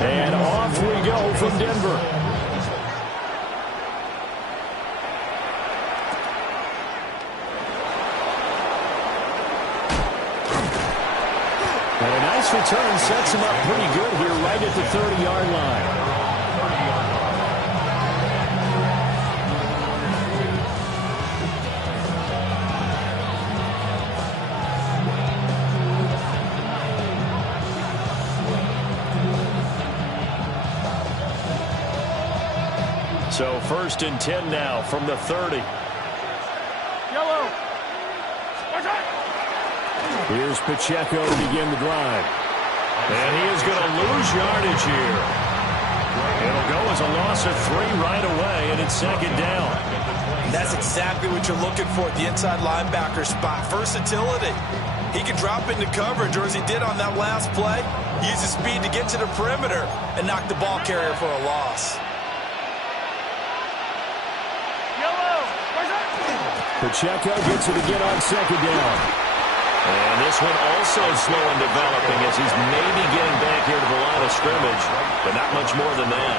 And off we go from Denver. And a nice return sets him up pretty good here right at the 30-yard line. So 1st and 10 now from the 30. Yellow. Here's Pacheco to begin the drive. And he is going to lose yardage here. It'll go as a loss of 3 right away, and it's 2nd down. That's exactly what you're looking for at the inside linebacker spot. Versatility. He can drop into coverage, or as he did on that last play, use his speed to get to the perimeter and knock the ball carrier for a loss. Pacheco gets it again on 2nd down. And this one also slow in developing as he's maybe getting back here to the line of scrimmage, but not much more than that.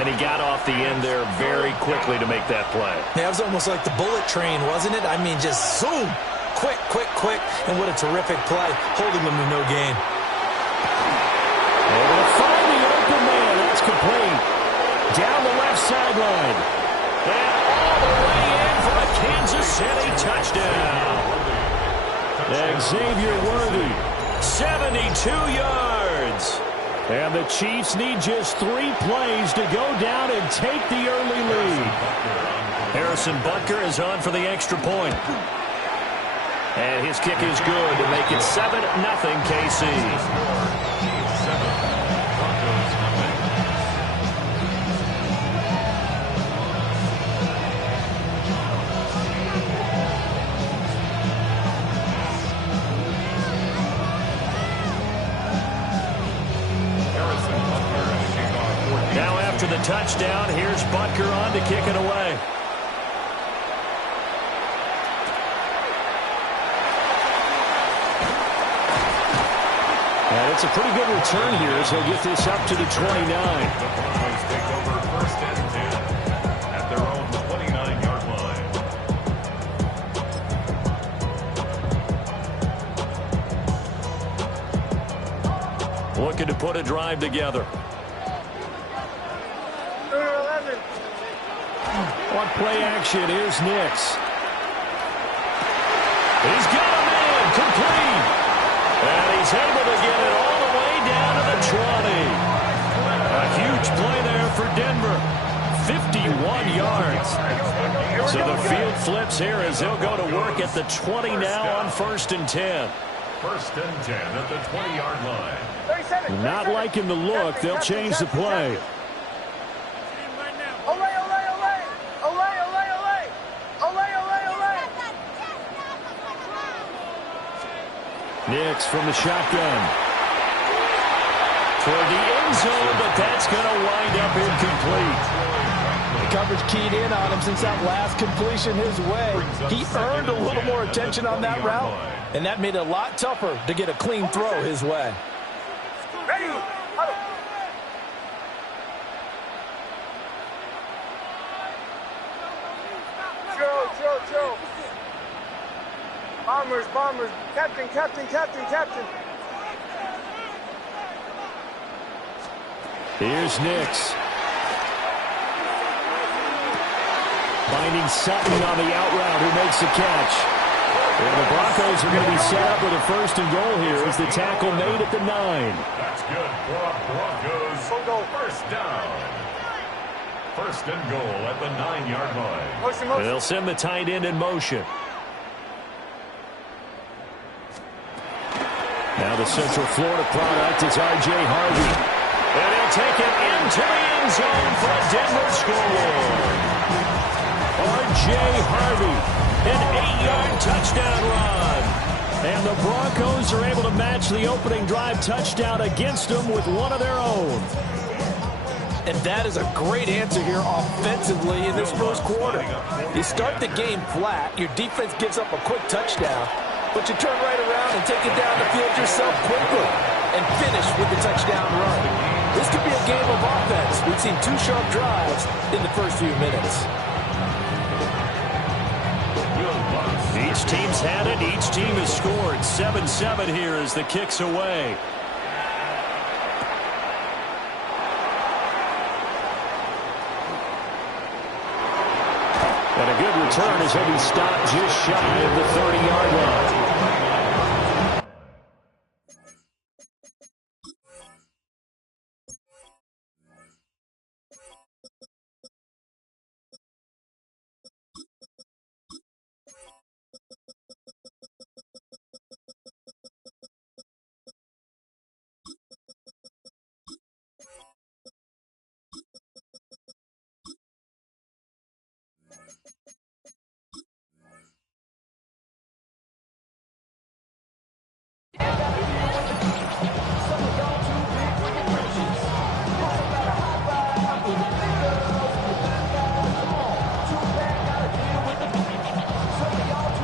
And he got off the end there very quickly to make that play. Yeah, it was almost like the bullet train, wasn't it? I mean, just zoom. Quick, quick, quick. And what a terrific play, holding them to no gain. Able to find the open man. That's complete. Down the left sideline. And all the way in for a Kansas City touchdown. Xavier Worthy, 72 yards. And the Chiefs need just 3 plays to go down and take the early lead. Harrison Butker is on for the extra point. And his kick is good to make it 7-0 KC. Now after the touchdown, here's Butker on to kick it away. And it's a pretty good return here as he'll get this up to the 29. The Broncos take over 1st and 10 at their own 29-yard line. Looking to put a drive together. On play action, here's Nix. He's got a man, complete. And he's able to get it all the way down to the 20. A huge play there for Denver. 51 yards. So the field flips here as they'll go to work at the 20 now on 1st and 10. 1st and 10 at the 20-yard line. Not liking the look, they'll change the play. Nix from the shotgun. Toward the end zone, but that's going to wind up incomplete. The coverage keyed in on him since that last completion his way. He earned a little more attention on that route, and that made it a lot tougher to get a clean throw his way. Chill. Bombers. Captain. Here's Nix. Finding Sutton on the out route who makes the catch. And the Broncos are going to be set up with a 1st and goal here as the tackle made at the 9. That's good for Broncos. 1st down. 1st and goal at the 9-yard line. Motion. They'll send the tight end in motion. Now the Central Florida product is R.J. Harvey. And he'll take it into the end zone for a Denver score. R.J. Harvey, an 8-yard touchdown run. And the Broncos are able to match the opening drive touchdown against them with one of their own. And that is a great answer here offensively in this 1st quarter. You start the game flat, your defense gives up a quick touchdown, but you turn right around and take it down the field yourself quickly and finish with the touchdown run. This could be a game of offense. We've seen 2 sharp drives in the first few minutes. Each team's had it. Each team has scored. 7-7 here as the kick's away. And a good return as he'll be stopped just shy of the 30-yard line.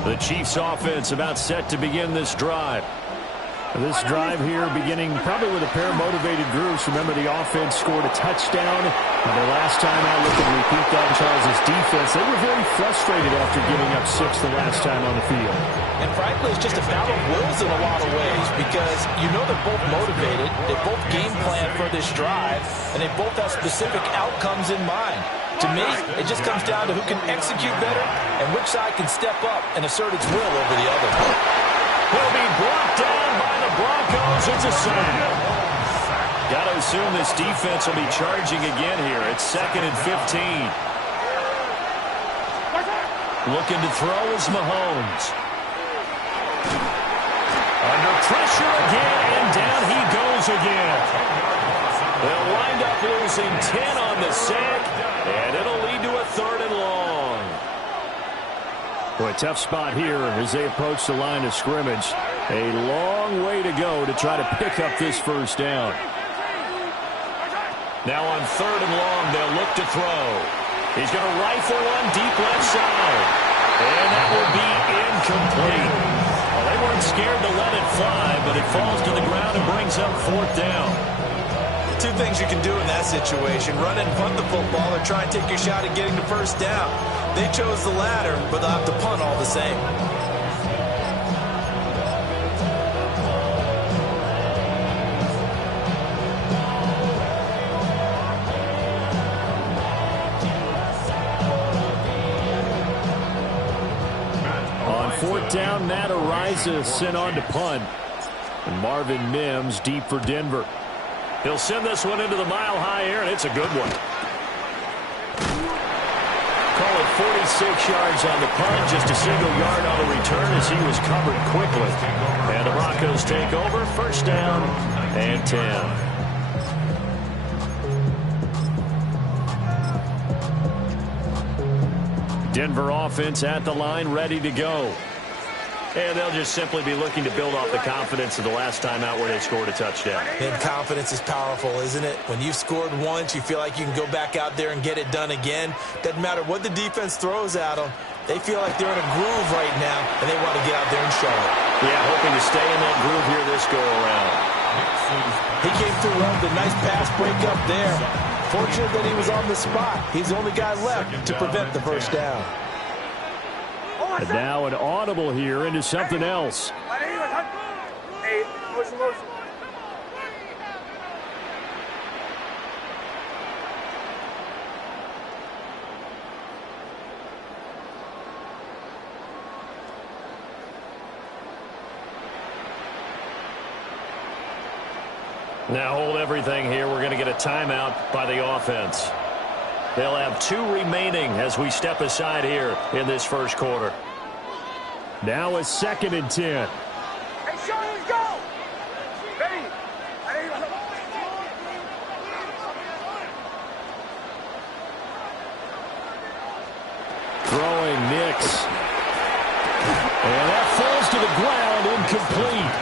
The Chiefs offense about set to begin this drive. This drive here beginning probably with a pair of motivated groups. Remember, the offense scored a touchdown. And their last time out, looking to repeat that in Charles' defense. They were very frustrated after giving up 6 the last time on the field. And frankly, it's just a battle of wills in a lot of ways because you know they're both motivated. They both game plan for this drive, and they both have specific outcomes in mind. To me, it just comes down to who can execute better and which side can step up and assert its will over the other. Will be brought down by the Broncos. It's a sack. Got to assume this defense will be charging again here. It's 2nd and 15. Looking to throw is Mahomes. Under pressure again, and down he goes again. They'll wind up losing 10 on the sack, and it'll lead to a 3rd and long. Boy, a tough spot here as they approach the line of scrimmage. A long way to go to try to pick up this first down. Now on 3rd and long, they'll look to throw. He's going to rifle one deep left side. And that will be incomplete. Well, they weren't scared to let it fly, but it falls to the ground and brings up 4th down. 2 things you can do in that situation: run and punt the football, or try and take your shot at getting the first down. They chose the latter, but they'll have to punt all the same. On 4th down, Matt Ariza sent on to punt. And Marvin Mims deep for Denver. He'll send this one into the mile-high air, and it's a good one. Call it 46 yards on the punt, just a single yard on the return as he was covered quickly. And the Broncos take over, 1st down and 10. Denver offense at the line, ready to go. And they'll just simply be looking to build off the confidence of the last time out where they scored a touchdown. And confidence is powerful, isn't it? When you've scored once, you feel like you can go back out there and get it done again. Doesn't matter what the defense throws at them. They feel like they're in a groove right now, and they want to get out there and show it. Yeah, hoping to stay in that groove here this go-around. He came through well with a nice pass break up there. Fortunate that he was on the spot. He's the only guy left to prevent the first down. And now an audible here into something else. Now hold everything here. We're going to get a timeout by the offense. They'll have 2 remaining as we step aside here in this first quarter. Now a 2nd and 10. Hey, Sean, let's go! Ready? Throwing Nix. And that falls to the ground, incomplete.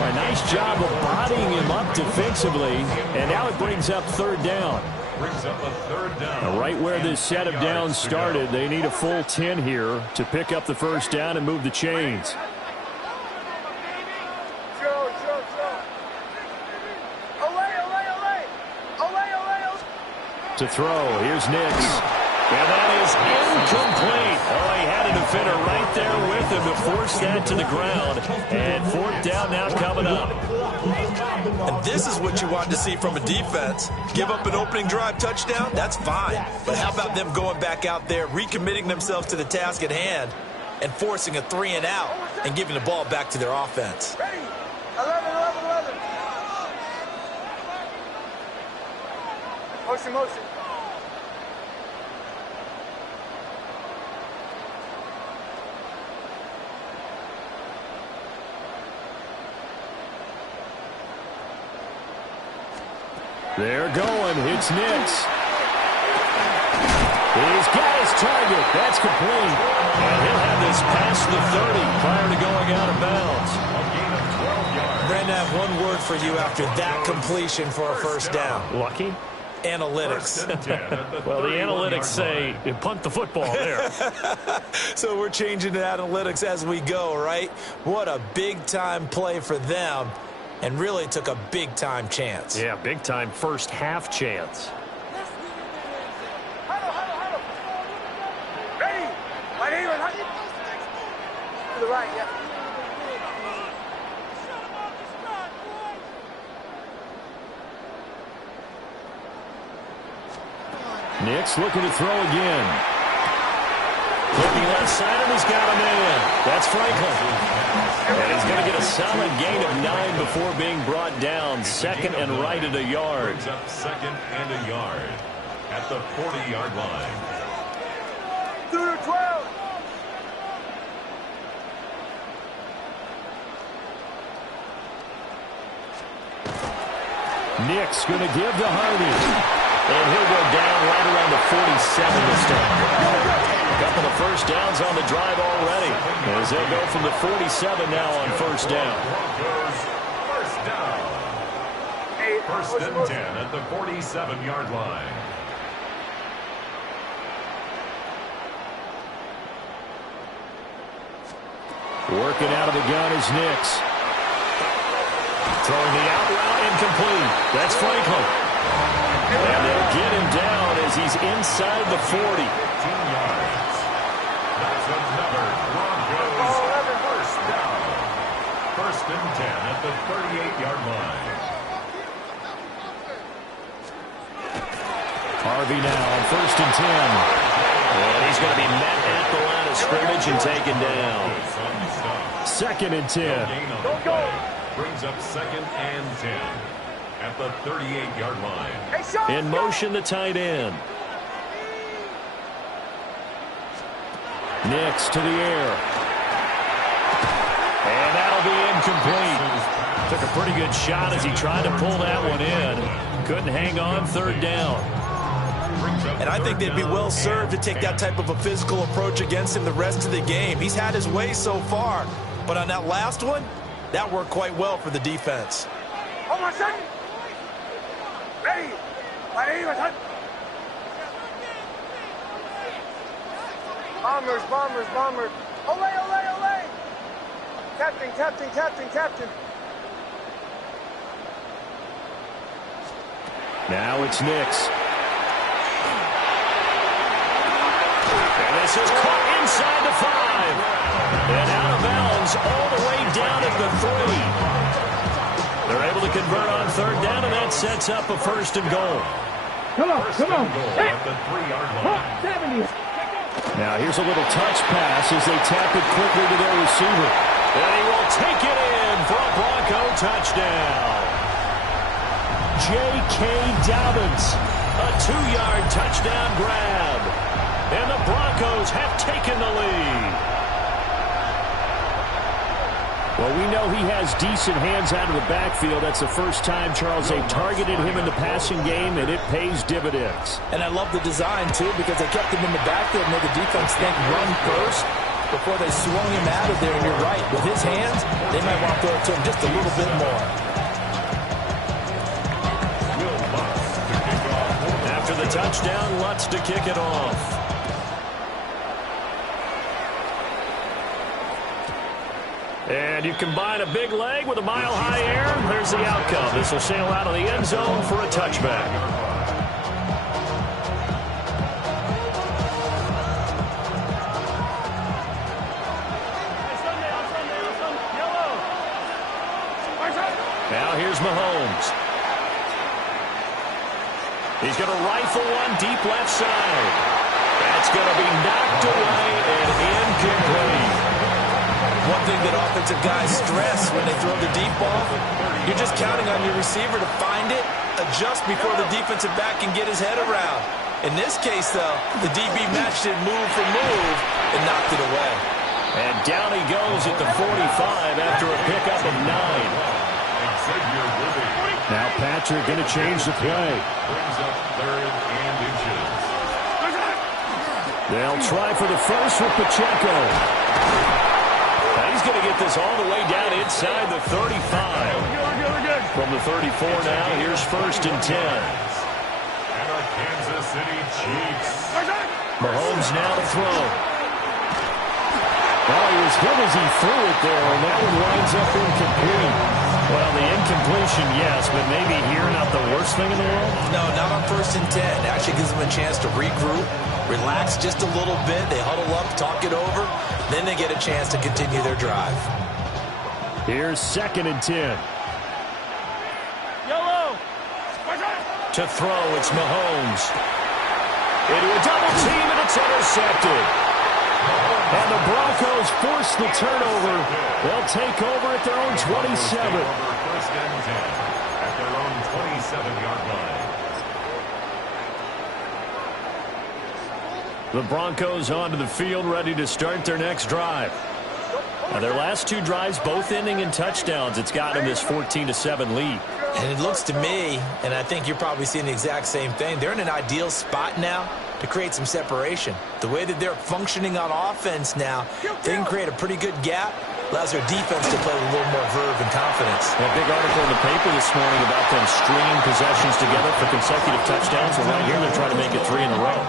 A nice job of bodying him up defensively. And now it brings up 3rd down. Right where this set of downs started, they need a full 10 here to pick up the first down and move the chains. to throw. Here's Nix. And that is incomplete. Oh, he had a defender right there with him to force that to the ground. And fourth down now coming up. And this is what you want to see from a defense. Give up an opening drive touchdown, that's fine. But how about them going back out there, recommitting themselves to the task at hand, and forcing a 3-and-out and giving the ball back to their offense. Ready? 11. Motion. They're going. It's Nix. He's got his target. That's complete. And he'll have this past the 30 prior to going out of bounds. Brandon, I have one word for you after that completion for a first down. Lucky? Analytics. Well, the analytics say you punt the football there. So we're changing the analytics as we go, right? What a big-time play for them, and really took a big-time chance. Yeah, big-time first half chance. Huddle. Ready? Right here. To the right, yeah. Nix looking to throw again. Looking left side, and he's got a man. That's Franklin. And he's going to get a solid gain of 9 before being brought down. Second and right at a yard. Brings up second and a yard at the 40-yard line. 2 to 12. Nix going to give to Harvey. And he'll go down right around the 47 this time. A couple of first downs on the drive already. As they'll go from the 47 now on first down. First down. First and 10 at the 47-yard line. Working out of the gun is Nix. Throwing the out route incomplete. That's Franklin. And they'll get him down as he's inside the 40. 15 yards. That's another Broncos first down. First and 10 at the 38-yard line. Harvey now on first and 10. And he's going to be met at the line of scrimmage and taken down. Second and 10. Brings up second and 10 at the 38-yard line. In motion, the tight end. Nix to the air. And that'll be incomplete. Took a pretty good shot as he tried to pull that one in. Couldn't hang on, third down. And I think they'd be well served to take that type of a physical approach against him the rest of the game. He's had his way so far, but on that last one, that worked quite well for the defense. Hold on a second. Ready? Right here. Bombers. Ole. Captain. Now it's Nix. And this is caught inside the 5. And out of bounds all the way down at the 3. They're able to convert on third down, and that sets up a first and goal. Come on. At the 3-yard line. 70. Now here's a little touch pass as they tap it quickly to their receiver. And he will take it in for a Bronco touchdown. J.K. Dobbins, a 2-yard touchdown grab. And the Broncos have taken the lead. Well, we know he has decent hands out of the backfield. That's the first time, Charles, they've targeted him in the passing game, and it pays dividends. And I love the design, too, because they kept him in the backfield and made the defense think run first before they swung him out of there. And you're right, with his hands, they might want to throw it to him just a little bit more. After the touchdown, Lutz to kick it off. And you combine a big leg with a mile-high air, there's the outcome. This will sail out of the end zone for a touchback. Now here's Mahomes. He's going to rifle one deep left side. That's going to be knocked away and incomplete. One thing that offensive guys stress when they throw the deep ball, you're just counting on your receiver to find it, adjust before the defensive back can get his head around. In this case, though, the DB matched it move for move and knocked it away. And down he goes at the 45 after a pickup of 9. Now Patrick going to change the play. Brings up 3rd and inches. They'll try for the first with Pacheco. Now he's going to get this all the way down inside the 35. From the 34 now, here's 1st and 10. And our Kansas City Chiefs. Mahomes now to throw. Well, he was good as he threw it there, and that one winds up incomplete. Well, the incompletion, yes, but maybe here not the worst thing in the world? No, not on 1st and 10. It actually gives them a chance to regroup, relax just a little bit. They huddle up, talk it over. Then they get a chance to continue their drive. Here's 2nd and 10. Yellow. To throw, it's Mahomes. Into a double team, and it's intercepted. And the Broncos force the turnover. They'll take over at their own 27. 1st and 10 at their own 27-yard line. The Broncos onto the field, ready to start their next drive. Now their last 2 drives, both ending in touchdowns. It's got them this 14-7 lead. And it looks to me, and I think you're probably seeing the exact same thing, they're in an ideal spot now to create some separation. The way that they're functioning on offense now, they can create a pretty good gap, allows their defense to play with a little more verve and confidence. A big article in the paper this morning about them stringing possessions together for consecutive touchdowns, and right here they're trying to make it 3 in a row.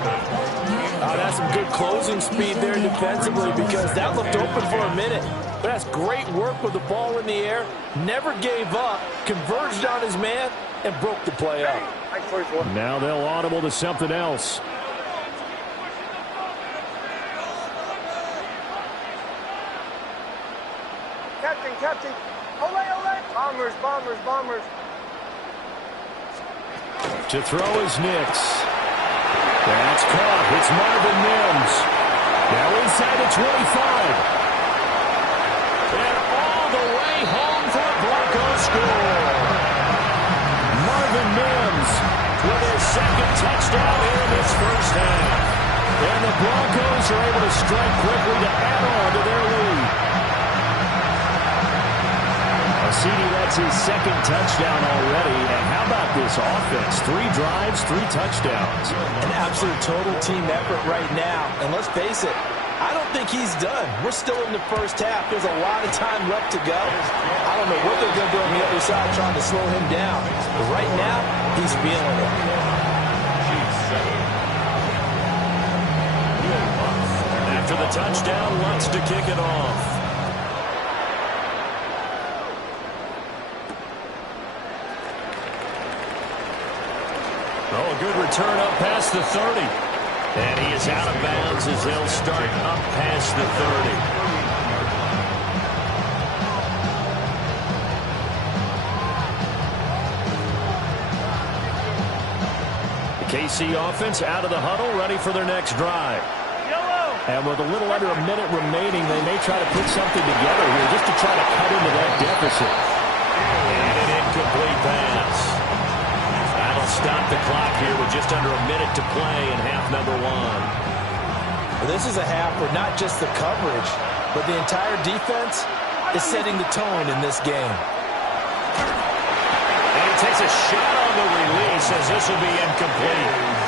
That's some good closing speed there defensively, because that looked open for a minute. But that's great work with the ball in the air. Never gave up, converged on his man, and broke the play up. Now they'll audible to something else. Captain. Ole. Bombers. To throw is Nix. That's caught. It's Marvin Mims. Now inside the 25. And all the way home for a Broncos score. Marvin Mims with his 2nd touchdown here in this first half. And the Broncos are able to strike quickly to add on to their lead. CD, that's his 2nd touchdown already. And how about this offense? 3 drives, 3 touchdowns. An absolute total team effort right now. And let's face it, I don't think he's done. We're still in the first half. There's a lot of time left to go. I don't know what they're going to do on the other side trying to slow him down. But right now, he's feeling it. After the touchdown, Lutz to kick it off. Oh, a good return up past the 30. And he is out of bounds as they'll start up past the 30. The KC offense out of the huddle, ready for their next drive. And with a little under a minute remaining, they may try to put something together here just to try to cut into that deficit. And an incomplete pass. That'll stop the clock here with just under a minute to play in half number 1. Well, this is a half where not just the coverage, but the entire defense is setting the tone in this game. And he takes a shot on the release as this will be incomplete.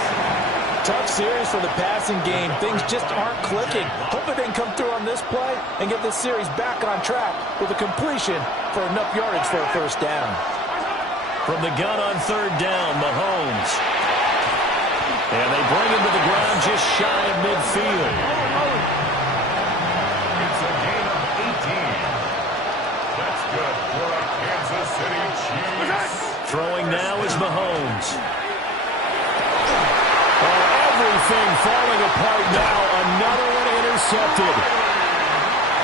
Tough series for the passing game. Things just aren't clicking. Hoping they can come through on this play and get this series back on track with a completion for enough yardage for a first down. From the gun on 3rd down, Mahomes. And they bring him to the ground just shy of midfield. It's a gain of 18. That's good for a Kansas City Chiefs. Throwing now is Mahomes. Everything falling apart now. Another one intercepted.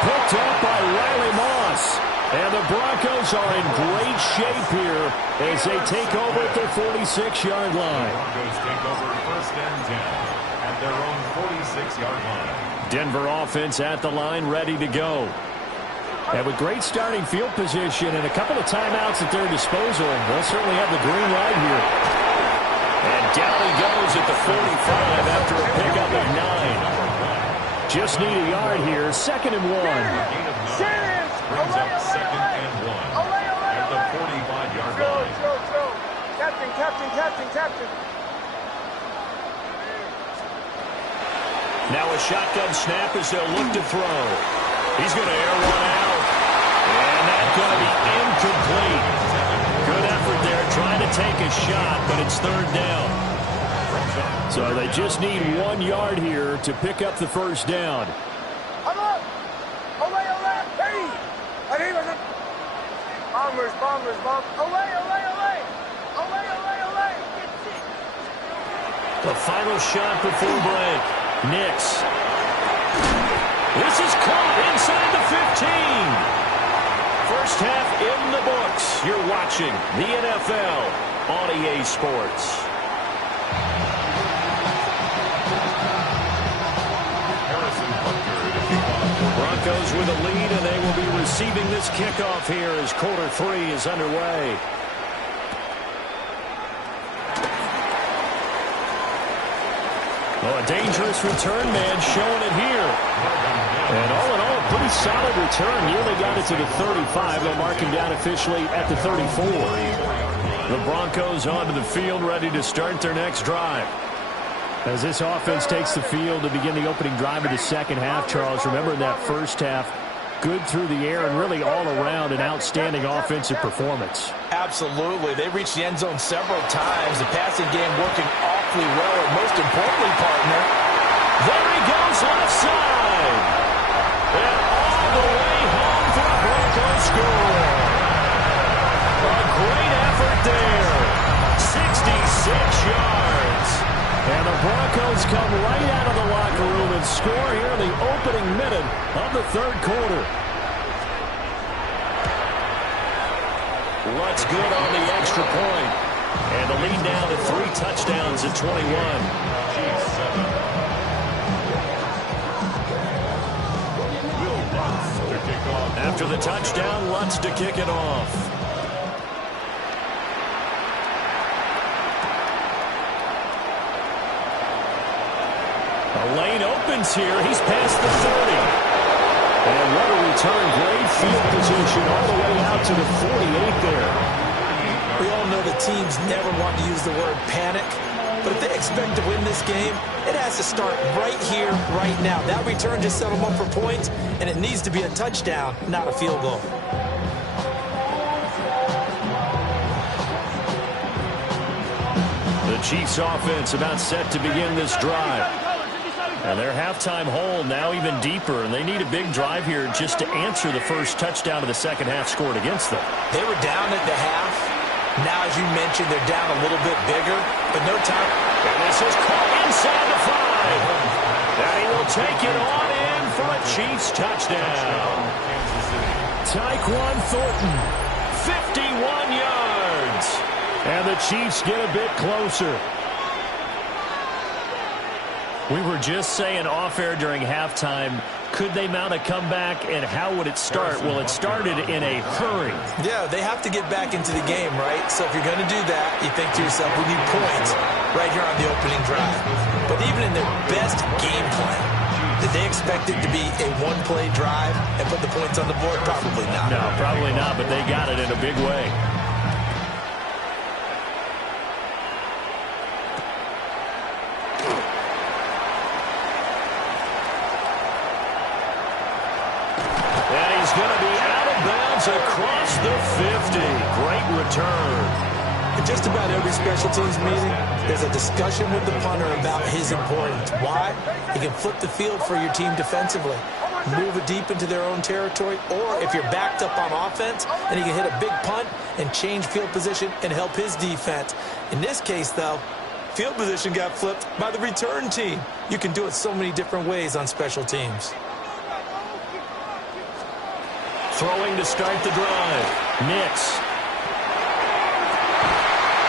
Picked up by Riley Moss. pass. And the Broncos are in great shape here as they take over at their 46-yard line. Broncos take over 1st and 10 at their own 46-yard line. Denver offense at the line, ready to go. And with great starting field position and a couple of timeouts at their disposal, they'll certainly have the green light here. And down he goes at the 45 after a pickup of 9. Just need a yard here, 2nd and 1. Brings up 2nd and 1 at the 45-yard line. Captain. Now a shotgun snap as they'll look to throw. He's going to air one out. And that's going to be incomplete. Good effort there trying to take a shot, but it's 3rd down. So they just need 1 yard here to pick up the 1st down. Bombers. The final shot before break. Nix. This is caught inside the 15. First half in the books. You're watching the NFL on EA Sports. Broncos with a lead, and they will be receiving this kickoff here as quarter 3 is underway. Oh, a dangerous return man showing it here. And all in all, a pretty solid return. Nearly got it to the 35. They'll mark him down officially at the 34. The Broncos onto the field, ready to start their next drive. As this offense takes the field to begin the opening drive of the second half, Charles, remember in that first half, good through the air and really all around an outstanding offensive performance. Absolutely. They reached the end zone several times. The passing game working awfully well. And most importantly, partner, there he goes left side. And all the way home for a Broncos score. A great effort there. 66 yards. And the Broncos come right out of the locker room and score here in the opening minute of the 3rd quarter. What's good on the extra point. And the lead now to 3 touchdowns at 21. After the touchdown, Lutz to kick it off. The lane opens here. He's past the 30. And what a return. Great field position all the way out to the 48 there. we all know the teams never want to use the word panic. But if they expect to win this game, it has to start right here, right now. That return just set them up for points, and it needs to be a touchdown, not a field goal. The Chiefs offense about set to begin this drive. And their halftime hole now even deeper, and they need a big drive here just to answer the first touchdown of the second half scored against them. They were down at the half. Now, as you mentioned, they're down a little bit bigger, but no time. And this is caught inside the 5. And he will take it on in for a Chiefs touchdown. Tyquan Thornton, 51 yards. And the Chiefs get a bit closer. We were just saying off-air during halftime, could they mount a comeback, and how would it start? Well, it started in a hurry. Yeah, they have to get back into the game, right? So if you're going to do that, you think to yourself, we need points right here on the opening drive. But even in their best game plan, did they expect it to be a one-play drive and put the points on the board? Probably not. No, probably not, but they got it in a big way. Across the 50. Great return. In just about every special teams meeting, there's a discussion with the punter about his importance. Why? He can flip the field for your team defensively, move it deep into their own territory, or if you're backed up on offense, then he can hit a big punt and change field position and help his defense. In this case, though, field position got flipped by the return team. You can do it so many different ways on special teams. Throwing to start the drive. Nix.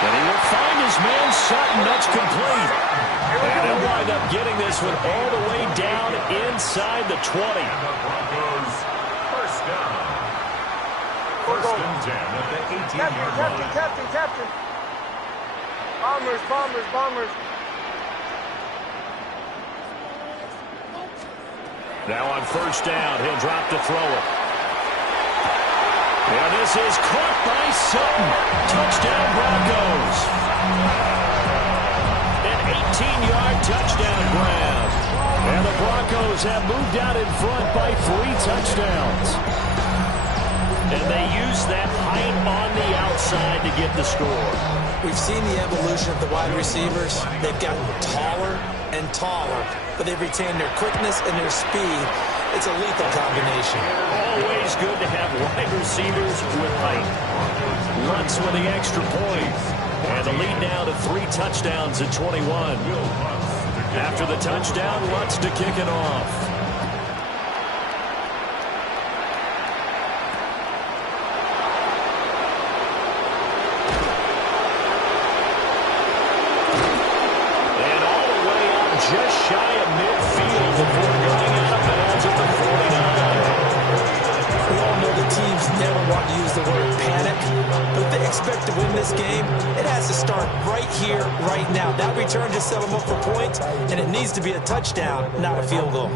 And he will find his man Sutton. That's complete. And he'll wind up getting this one all the way down inside the 20. And the Broncos first down. First and 10 at the 18-yard line. Captain. Bombers. Now on first down, he'll drop to throw it. And this is caught by Sutton. Touchdown, Broncos. An 18-yard touchdown grab. And the Broncos have moved out in front by 3 touchdowns. And they use that height on the outside to get the score. We've seen the evolution of the wide receivers. They've gotten taller and taller, but they've retained their quickness and their speed. It's a lethal combination. Always good to have wide receivers with height. Lutz with the extra point. And the lead now to 3 touchdowns at 21. After the touchdown, Lutz to kick it off. Just shy of midfield before going out of bounds at the 49. We all know the teams never want to use the word panic, but if they expect to win this game, it has to start right here, right now. That return just set them up for points, and it needs to be a touchdown, not a field goal.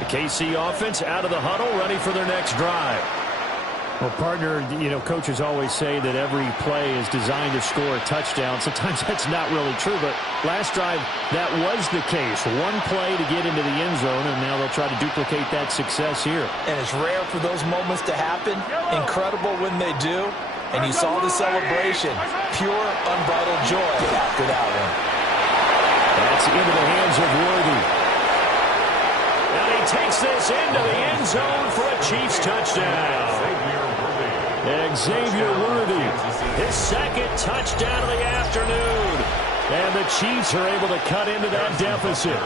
The KC offense out of the huddle, ready for their next drive. Well, partner, coaches always say that every play is designed to score a touchdown. Sometimes that's not really true, but last drive, that was the case. One play to get into the end zone, and now they'll try to duplicate that success here. And it's rare for those moments to happen. Incredible when they do. And you saw the celebration. Pure, unbridled joy after that one. That's into the hands of Worthy. And he takes this into the end zone for a Chiefs touchdown. Xavier Worthy, his second touchdown of the afternoon. And the Chiefs are able to cut into that deficit.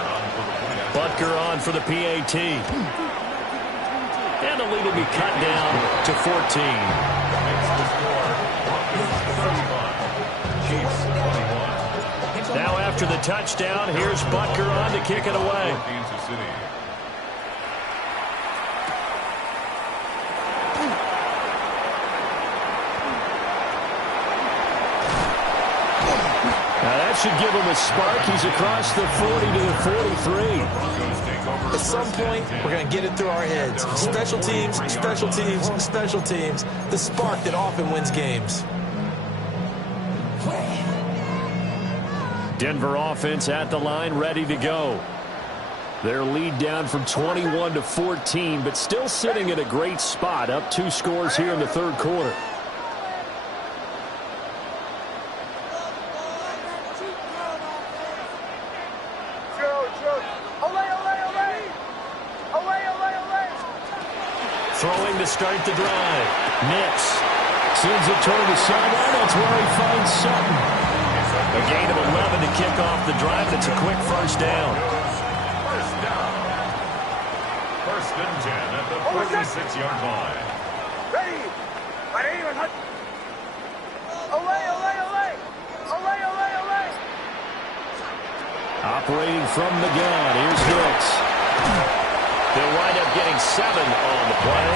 Butker on for the PAT. And the lead will be cut down to 14. Now after the touchdown, here's Butker on to kick it away. Now that should give him a spark. He's across the 40 to the 43. At some point, we're going to get it through our heads. Special teams, special teams, special teams. The spark that often wins games. Denver offense at the line, ready to go. Their lead down from 21 to 14, but still sitting at a great spot. Up 2 scores here in the third quarter. Throwing to start the drive. Nix sends it toward the sideline. That's where he finds Sutton. A gain of 11 to kick off the drive. It's a quick first down. First down. First and 10 at the 46-yard line. Ready. Operating from the gun. Here's Nix. They'll wind up getting 7 on the play.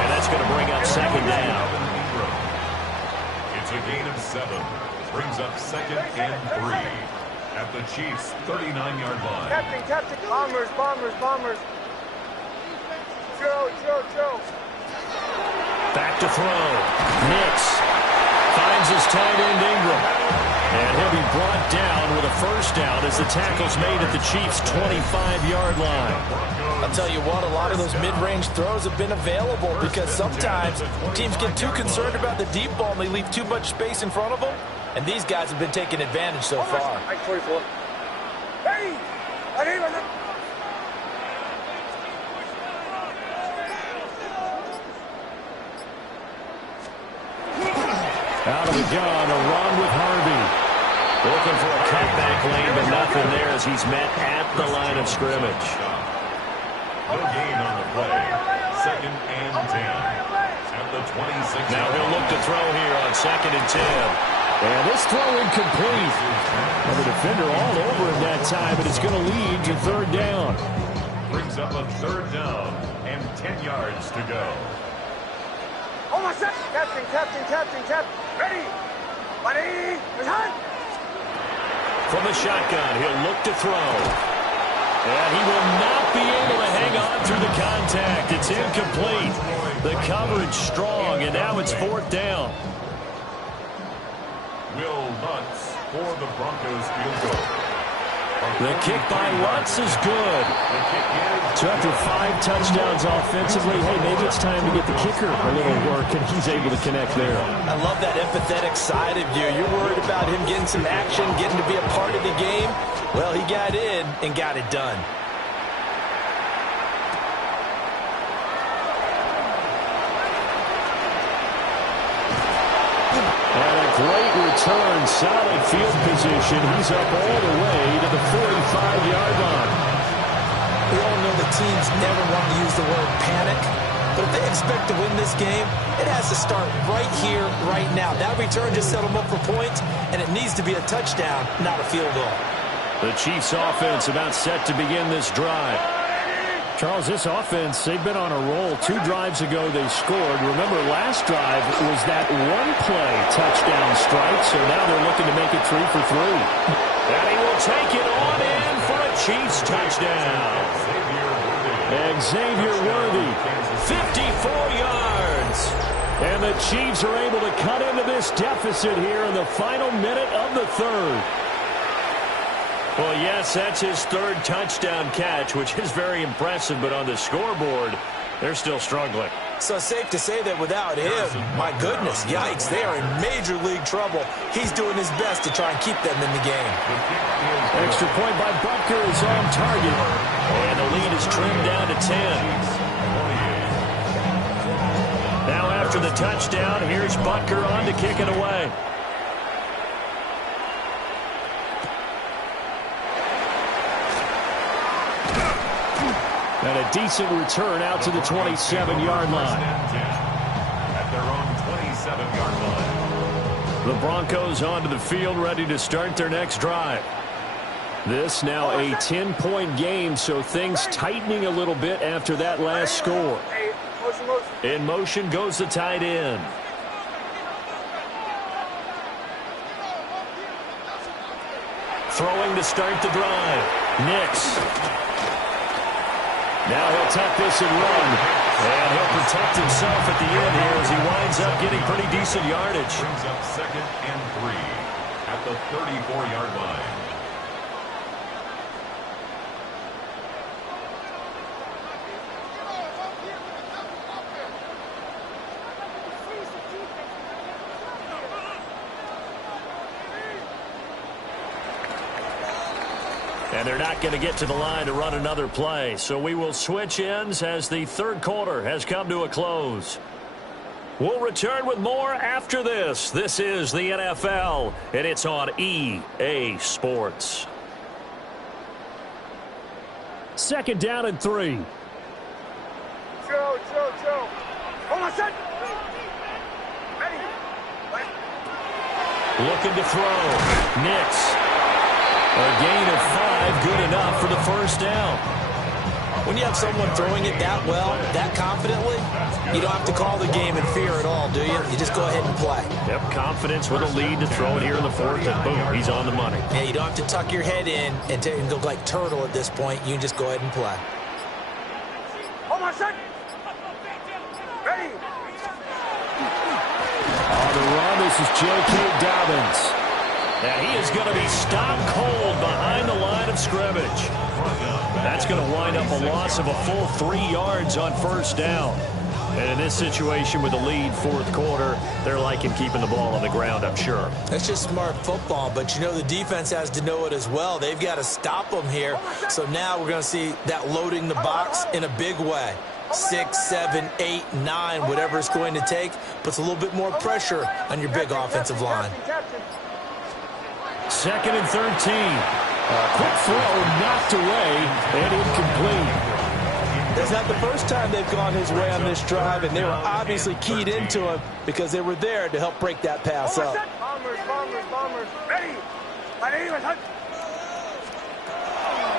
And that's going to bring up second down. It's a gain of 7. Brings up second and 3 at the Chiefs' 39-yard line. Captain. Bombers. Joe. Back to throw. Nix finds his tight end Ingram. And he'll be brought down with a first down as the tackle's made at the Chiefs' 25-yard line. I'll tell you what, a lot of those mid-range throws have been available because sometimes teams get too concerned about the deep ball and they leave too much space in front of them. And these guys have been taking advantage so far. Out of the gun, a run with Harvey. Looking for a cutback lane, but nothing there as he's met at the line of scrimmage. No gain on the play. 2nd and 10. At the 26. Now he'll look to throw here on 2nd and 10. And this throw incomplete. And the defender all over him that time, but it's going to lead to 3rd down. Brings up a 3rd down and 10 yards to go. Oh, my son! Captain. Ready! Ready! Return! From the shotgun, he'll look to throw. And he will not be able to hang on through the contact. It's incomplete. The coverage strong, and now it's 4th down. Will Lutz for the Broncos field goal. The kick by Lutz is good. So after 5 touchdowns offensively, hey, maybe it's time to get the kicker a little work, and he's able to connect there. I love that empathetic side of you. You're worried about him getting some action, getting to be a part of the game. Well, he got in and got it done. And a great return, solid field position. He's up all the way to the 45-yard line. We all know the teams never want to use the word panic, but if they expect to win this game, it has to start right here, right now. That return just set them up for points, and it needs to be a touchdown, not a field goal. The Chiefs offense about set to begin this drive. Charles, this offense, they've been on a roll. 2 drives ago they scored. Remember, last drive was that one-play touchdown strike, so now they're looking to make it 3 for 3. And he will take it on in for a Chiefs touchdown. Xavier Worthy, 54 yards. and the Chiefs are able to cut into this deficit here in the final minute of the 3rd. Well, yes, that's his 3rd touchdown catch, which is very impressive, but on the scoreboard, they're still struggling. So it's safe to say that without him, my goodness, yikes, they are in major league trouble. He's doing his best to try and keep them in the game. Extra point by Butker is on target. And the lead is trimmed down to 10. Now after the touchdown, here's Butker on to kick it away. And a decent return out to the 27-yard line. At their own 27-yard line. The Broncos onto the field, ready to start their next drive. This now a 10-point game, so things tightening a little bit after that last score. In motion goes the tight end. Throwing to start the drive. Nix. Now he'll tuck this and run. And he'll protect himself at the end here as he winds up getting pretty decent yardage. Brings up 2nd and 3 at the 34-yard line. And they're not going to get to the line to run another play. So we will switch ends as the 3rd quarter has come to a close. We'll return with more after this. This is the NFL, and it's on EA Sports. 2nd down and 3. Joe. Hold on, son. Ready. Looking to throw. Nix. A gain of 5, good enough for the 1st down. When you have someone throwing it that well, that confidently, you don't have to call the game in fear at all, do you? You just go ahead and play. Yep, confidence with a lead to throw it here in the 4th, and boom, he's on the money. Yeah, you don't have to tuck your head in and go like turtle at this point. You can just go ahead and play. Hold on, son. Ready. On the run, this is J.K. Dobbins. Now he is going to be stopped cold behind the line of scrimmage. That's going to wind up a loss of a full 3 yards on 1st down. And in this situation with the lead 4th quarter, they're liking keeping the ball on the ground, I'm sure. That's just smart football, but you know the defense has to know it as well. They've got to stop them here. So now we're going to see that loading the box in a big way. 6, 7, 8, 9, whatever it's going to take, puts a little bit more pressure on your big offensive line. 2nd and 13. Quick throw, knocked away, and incomplete. It's not the first time they've gone his way on this drive, and they were obviously keyed into him because they were there to help break that pass up. Bombers. Ready.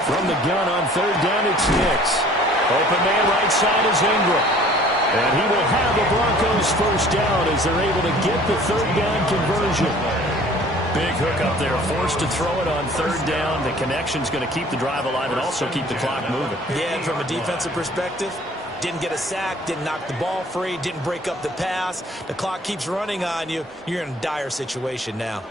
From the gun on 3rd down, it's Nix. Open man right side is Ingram. And he will have the Broncos first down as they're able to get the 3rd down conversion. Big hook up there, forced to throw it on 3rd down. The connection's going to keep the drive alive and also keep the clock moving. Yeah, and from a defensive perspective, didn't get a sack, didn't knock the ball free, didn't break up the pass. The clock keeps running on you. You're in a dire situation now.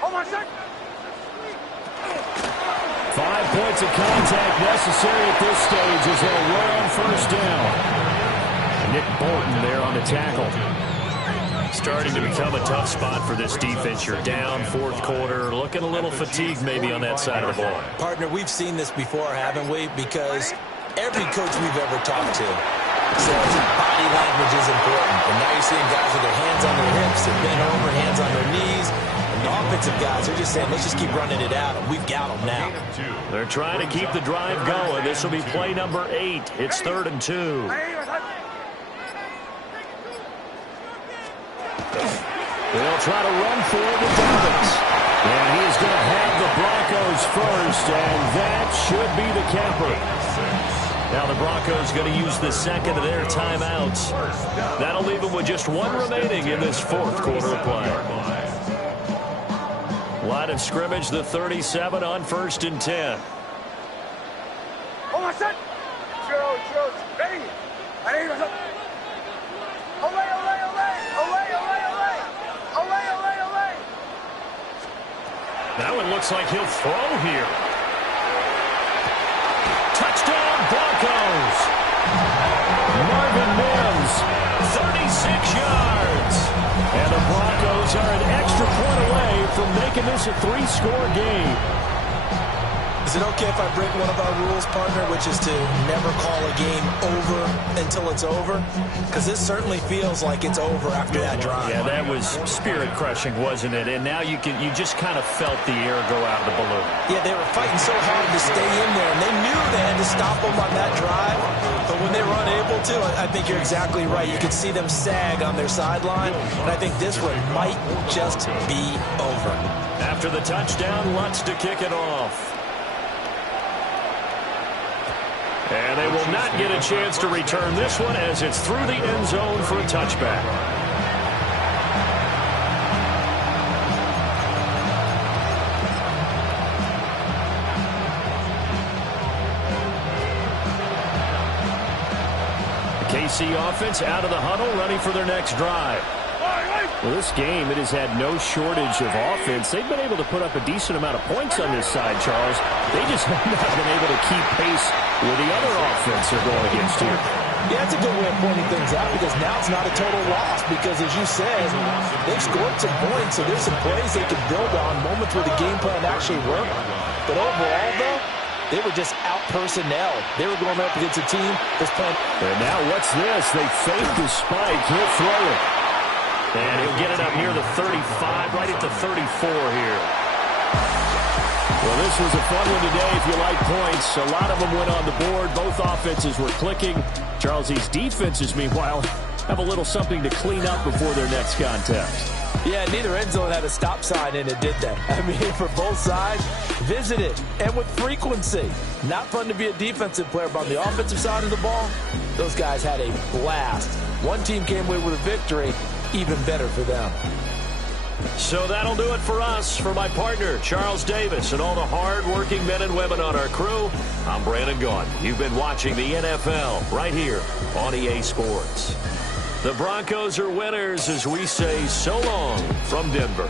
Hold on, sir. 5 points of contact necessary at this stage as they'll run on 1st down. Nick Bolton there on the tackle. Starting to become a tough spot for this defense. You're down 4th quarter, looking a little fatigued maybe on that side of the ball. Partner, we've seen this before, haven't we? Because every coach we've ever talked to says body language is important. And now you're seeing guys with their hands on their hips, they're bent over, hands on their knees. And the offensive guys are just saying, let's just keep running it out, and we've got them now. They're trying to keep the drive going. This will be play number 8. It's 3rd and 2. They'll try to run for it with Dobbins. And he is going to have the Broncos first, and that should be the capper. Now the Broncos going to use the 2nd of their timeouts. That'll leave them with just 1 remaining in this 4th quarter of play. Line of scrimmage, the 37 on 1st and 10. Hold on, set. Zero. Ready. That one looks like he'll throw here. Touchdown, Broncos. Marvin Mims, 36 yards. And the Broncos are an extra point away from making this a 3-score game. Is it okay if I break one of our rules, partner, which is to never call a game over until it's over? Because this certainly feels like it's over after that drive. Yeah, that was spirit-crushing, wasn't it? And now you just kind of felt the air go out of the balloon. Yeah, they were fighting so hard to stay in there, and they knew they had to stop them on that drive. But when they were unable to, I think you're exactly right. You could see them sag on their sideline, and I think this one might just be over. After the touchdown, Lutz to kick it off. And they will not get a chance to return this one as it's through the end zone for a touchback. The KC offense out of the huddle, ready for their next drive. Well, this game, it has had no shortage of offense. They've been able to put up a decent amount of points on this side, Charles. They just have not been able to keep pace with the other offense they're going against here. Yeah, that's a good way of pointing things out because now it's not a total loss because, as you said, they've scored some points, so there's some plays they can build on, moments where the game plan actually worked. But overall, though, they were just out-personnel. They were going up against a team that's playing. And now what's this? They fake the spike. He'll throw it. And he'll get it up near the 35, right at the 34 here. Well, this was a fun one today if you like points. A lot of them went on the board. Both offenses were clicking. Charles, these defenses, meanwhile, have a little something to clean up before their next contest. Yeah, neither end zone had a stop sign in it, did they? I mean, for both sides, visit it, and with frequency. Not fun to be a defensive player, but on the offensive side of the ball, those guys had a blast. One team came away with a victory, even better for them. So that'll do it for us. For my partner, Charles Davis, and all the hard-working men and women on our crew, I'm Brandon Gaudin. You've been watching the NFL right here on EA Sports. The Broncos are winners as we say so long from Denver.